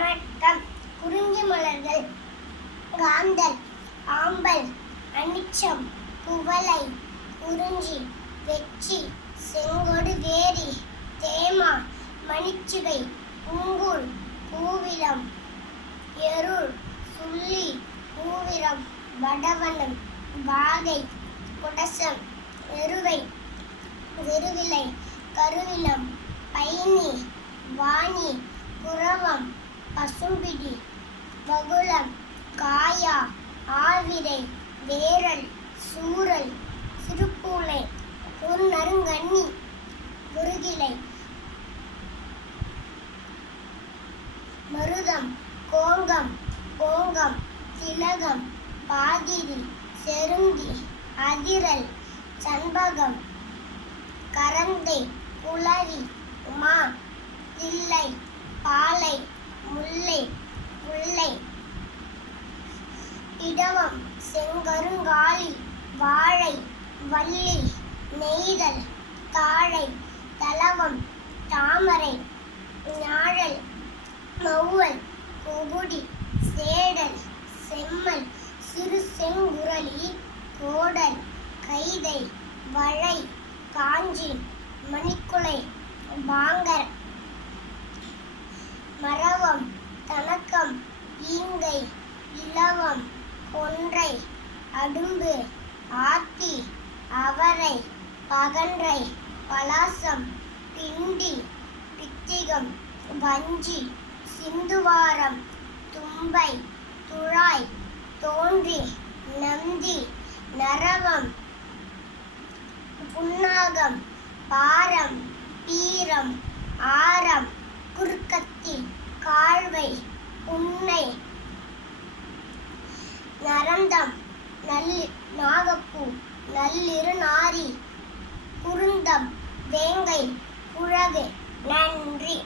வணக்கம் குறிஞ்சி மலர்கள் காந்தல் ஆம்பல் அனிச்சம் குவளை குறிஞ்சி வெச்சி செங்கோடு வேரி தேமா மணிச்சுவை பூங்குள் பூவிலம் எருள் சுள்ளி பூவிரம் வடவனம் வாகை குடசம் எருவை வெறுவிலை கருவிலம் பைனி வாணி குரவம் பசும்பிடி வகுளம் காயா ஆவிரை வேரல் சூரல் சிறுப்பூளை நருங்கண்ணி முருகிலை மருதம் கோங்கம் கோங்கம் திலகம் பாதிரி செருங்கி அதிரல் சண்பகம் கரந்தை குளவி உமா தில்லை பாலை முல்லை முல்லை. இடவம் செங்கருங்காலி வாழை வள்ளி நெய்தல் தாழை தலவம் தாமரை ஞாழல் மௌவல் கொகுடி சேடல் செம்மல் சிறு செங்குரலி கோடல் கைதை வளை காஞ்சி மணிக்குலை பாங்கர் மரவம் தனக்கம் ஈங்கை இலவம் கொன்றை அடும்பு ஆத்தி அவரை பகன்றை பலாசம் பிண்டி பித்திகம் வஞ்சி சிந்துவாரம் தும்பை துழாய் தோன்றி நந்தி நரவம் புன்னாகம் பாரம் பீரம் ஆரம் குறுக்கத்தி. கால்வை உன்னை நரந்தம் நல் நாகப்பூ நல்லிரு நாரி குருந்தம் வேங்கை குழகு நன்றி.